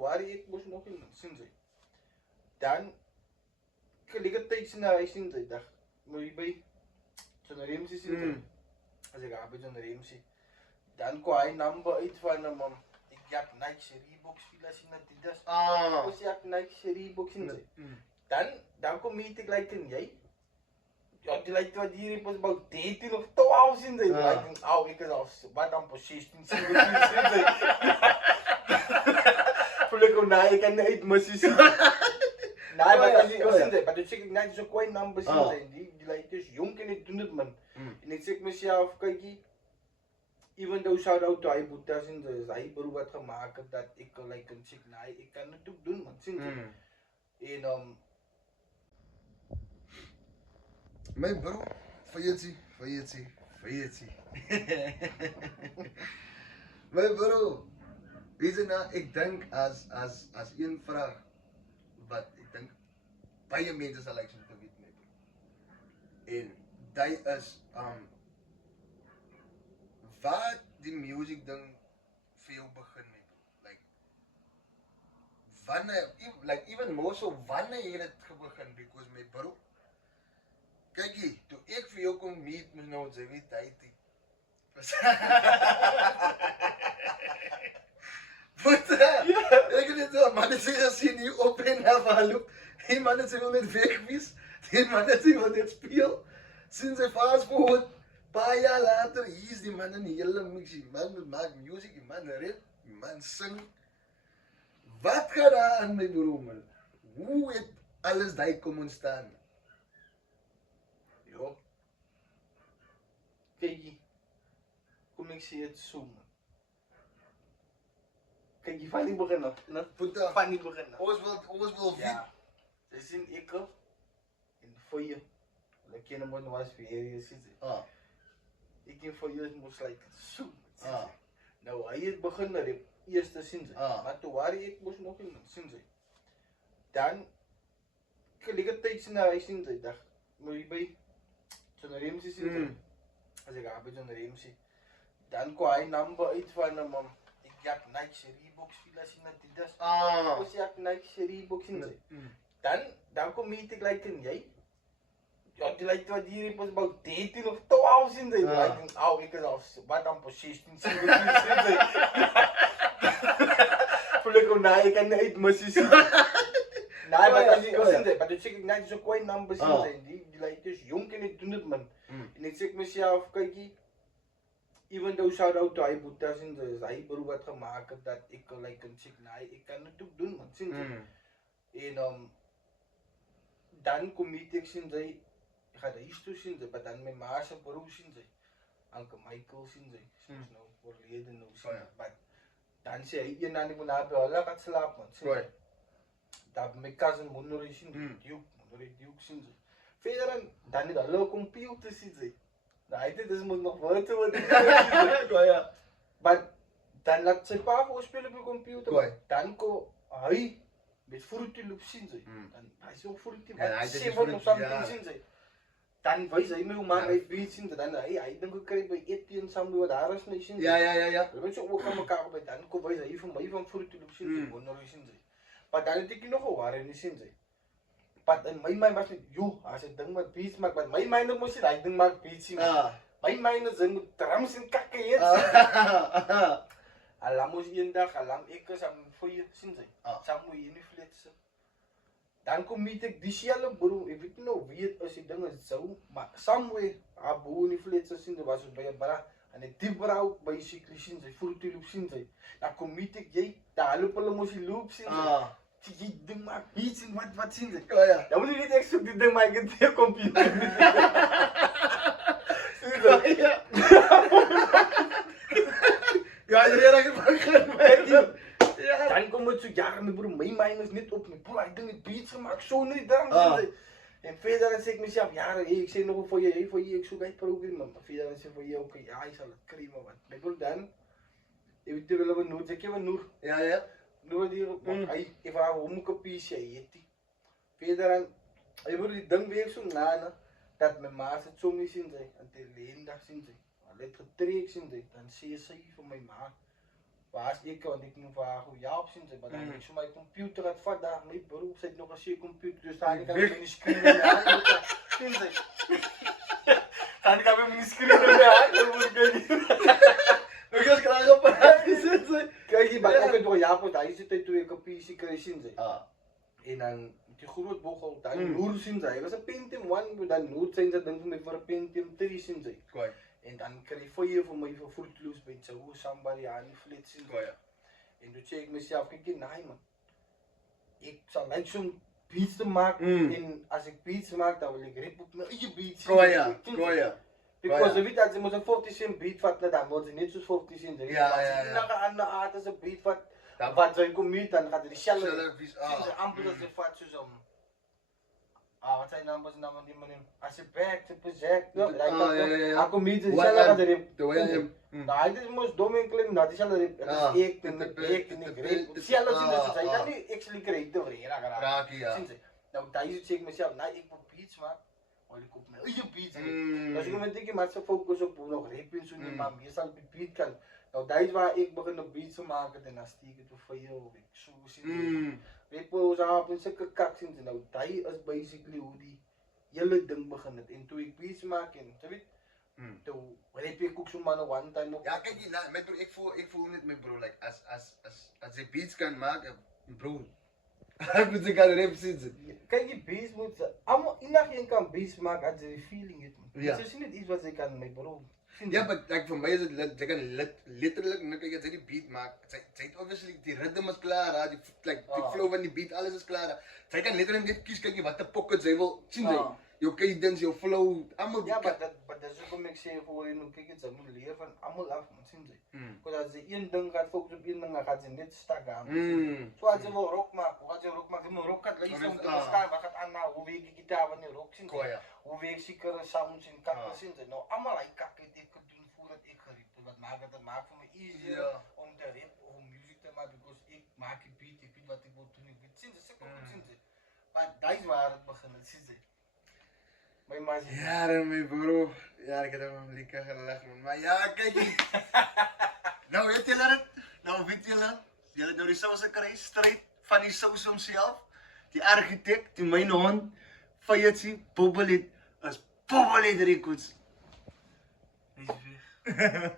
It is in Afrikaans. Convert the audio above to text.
worry ek mos nog nie, sien jy. Dan liggetyd sien hy sien jy dag. Moet jy by so 'n remsie sien jy. As ek arbeid so 'n remsie. Dan kom hy number uit van 'n man. Ek het Nike Reeboks filas sien Adidas. Ons ek Nike Reeboks sien jy. Dan kom jy te gelyk en jy. Ja, die lyk wat hier is about 13 of 12 sien jy. Ek dink, ek is al wat dan pas 16 sien jy. Voel ek nou ek kan uit mis sien. Nee, maar as jy sien jy, maar dit sê ek net so kwai number sien jy. Die lyk is jonk en ek doen dit man. En ek sê ek myself kykie. Even though shout out to hy boetas en hy broer wat gemaak het dat ek like en sê nee, ek kan dit ook doen man, sien jy. En my bro, failletsie. My bro, weet jy nou, ek dink as een vraag wat ek dink baie mense sal like om te weet my bro. En dit is wat die music ding vir jou begin my bro. Like wanneer even more so wanneer jy dit begin because my bro. Kykie, toe ek vir jou kom meet met nou jy weet hy die. Wat? Ek het dit al manne sê gesien hier op en af hallo. Die manne sê wil net wegwees. Die manne sê wil net speel. Sien sy fast forward. Paar jaar later, hier is die man in die hele mix. Die man maak music, die man red, die man sing. Wat gaan daar aan my bro man? Hoe het alles daai kom ontstaan? Jo. Kykie, kom ek sê dit so man. Kykie, van die begin af, né? Van die begin af. Ons wil weet. Ja. Dis sien ek en vir jou. Like ken hom was vir hier sit. Ek en vir jou mos like so. Nou hy het begin met die eerste sien jy. Maar toe worry ek mos nog nie, sien jy. Dan liggetyd sien hy sien jy dag. Moet jy by so 'n remsie sien jy. As ek arbeid so 'n remsie. Dan kom hy number uit van 'n man. Ek het Nike Reeboks filas sien Adidas. Ons ek Nike Reeboks sien jy. Dan kom jy te gelyk en jy. Ja, die lyk wat hier is about 13 of 12 sien jy. Ek dink, ek is al wat dan pas 16 sien jy. Voel ek nou ek kan uit mis sien. Nee, maar as jy sien jy, maar dit sê ek net so kwai number sien jy. Die lyk is jonk en ek doen dit man. En ek sê ek myself kykie. Even though shout out to hy boetas en hy broer wat gemaak het dat ek like en sê nee, ek kan dit ook doen man, sien jy. En dan kom ek sien jy. Ek gaan huis toe sien jy, maar dan my ma se broer sien jy. Anke Michael sien jy. Sy's nou oorlede nou sien jy. Maar dan sê hy een dan ek moet na by hulle gaan slaap man, sien jy. Dat my cousin Monroe sien jy. Duke sien jy. Verder dan het hulle 'n computer sien jy. Nou hy dit is moet nog woorde wat ja. Maar dan laat sy pa vir speel op die computer. Dan kom hy met Fruity Loop sien jy. Dan hy so Fruity wat sê van ons something sien jy. Dan wys hy my hoe maak hy beats sien jy. Dan hy dink ek kry by Etienne Sambo wat daar is nie sien jy. Ja. Hulle moet so ook aan mekaar by dan kom wys hy vir my van Fruity Loop sien jy. Wonder sien jy. Maar dan het ek nog 'n ware nie sien jy. But in my mind was net, as ek ding met beats maak, but my mind mos nie daai ding maak beats nie. My mind is in drums en kakke het. Alam mos eendag, alam ek is aan vir sien jy. Saam moet jy nie flits. Dan kom ek die selle bro, ek weet nie nou wie dit is die ding is sou, maar somewhere abo nie flits sien jy was by 'n bra en 'n diep brou basically sien jy, Fruity Loop sien jy. Dan kom ek jy, daar loop hulle mos die loop sien jy. Die ding maak beats en wat sien jy? Ja. Dan moet jy net ek soek die ding maak in die computer. Ja, jy raak begin met. Dan kom dit so jare my broer, my mind is net op my broer, hy ding het beats gemaak so nie dan sien jy. En verder dan sê ek myself, jare, ek sê nog vir jy, ek soek uit program, maar verder dan sê vir jy, okay, ja, hy sal dit kry maar wat. My broer dan, ek weet jy wel wat nood, ek het nood. Ja. Nou die hy vra hoe moet ek PC het. Verder dan hy word die ding weer so na dat my ma se so nie sien sy en die leendag sien sy. Al het getrek sien sy, dan sê sy vir my ma Was ik, want ik moet vragen ja op zien, maar dan ik zo mijn computer uit vandaag, mijn beroep zit nog als je computer, dus dan kan ik mijn screen in de hand. Dan kan ik mijn screen in de hand, dan moet ik niet. Nog eens klaar op praat gezet. Kijk, je bent ook een door Japan, hij zit er toen ik op PC kreeg zien. Ah. En dan, die groot bochel, dan Noor zien zij. Het was een Pentium 1, dan Noor zijn ze dan voor mij voor een Pentium 3 zien zij. Kwijt. En dan kreeg ik voor mij voor Fruitloos bij zo hoe somebody aan die flit zien. Kwijt. En toen zei ik mezelf, kijk, nee man. Ik zal like zo'n beats te maken. En als ik beats maak, dan wil ik rip op mijn eigen beats. Kwijt. Because je weet dat ze moet een 40 cent beat vatten, dan wordt ze niet zo'n 40 cent. Ja. Als je naar een andere aard als een beat vat, wat zou je komen, dan gaat er die shell. Ah. Ze amper dat ze vat zo'n. Wat zijn numbers namen die man als je back to project, ja. Aku meet de shell gaat erin. De Nou, dit moest dom en klim, dat is shell erin. Dat is ik en ik greep. Shell zien dat ze zijn, dat niet actually creative erin. Raak ja. Nou, daar is het zeker mezelf, nou ik wil beats maken. Maar ik op mijn eigen beats. Dus ik moet denken, maar ze focus op nog rap en zo niet, maar meestal op die beat kan. Nou, dat is waar ik begin op beats te maken en dan stiek het voor jou, ik zo zien. Weet je hoe ze op een zulke kak zien. Nou, dat is basically hoe die hele ding begint. En toen ik beats maak en, zo weet toen rap ik ook zo'n man one time op. Ja, kijk, met bro, ik voel net met bro, like, als je beats kan maken, bro, ik moet ik aan de rap zitten. Kijk, die beats moet ze, allemaal, iedereen kan beats maken als ze die feeling heeft. Ja. Het is niet iets wat ze kan met bro. Ja, maar like, voor mij is het, ze kan letterlijk, nu kijk, als je die beat maakt, zij obviously, die rhythm is klaar, die flow van die beat, alles is klaar. Zij kan letterlijk net kiezen, kijk, wat de pocket zij wil, zien zij. Jouw cadence, jouw flow, allemaal. Ja, maar dat is ook om ik zeg voor je, kijk, ze moet leren van allemaal af, man, zien zij. Want als ze één ding gaat focussen op één ding, dan gaat ze net stak aan. Zoals ze wil rock maken, hoe gaat ze rock maken? Je rock gaat luisteren om te verstaan, wat gaat aan nou, hoe weeg je gitaar wanneer rock zien zij. Hoe weeg zekere sounds en kakken zien zij. Nou, allemaal die kakken die ik kan doen voordat ik geriep. Wat maakt het maakt voor me easier om te rap of om muziek te maken, because ik maak een beat, ik weet wat ik wil doen, ik weet, zien zij, zien zij. Maar dat is waar het begint, zien zij. Ja, daarmee bro. Ja, ik heb hem lekker gelachen man. Maar ja, kijk hier. Nou weet jullie het? Nou weet jullie? Jullie nou die saus krijgen, strijd van die saus zelf. Die architect, die mijn hond, Fayetsi, Bobelit, als Bobelit Records. Hij is weg.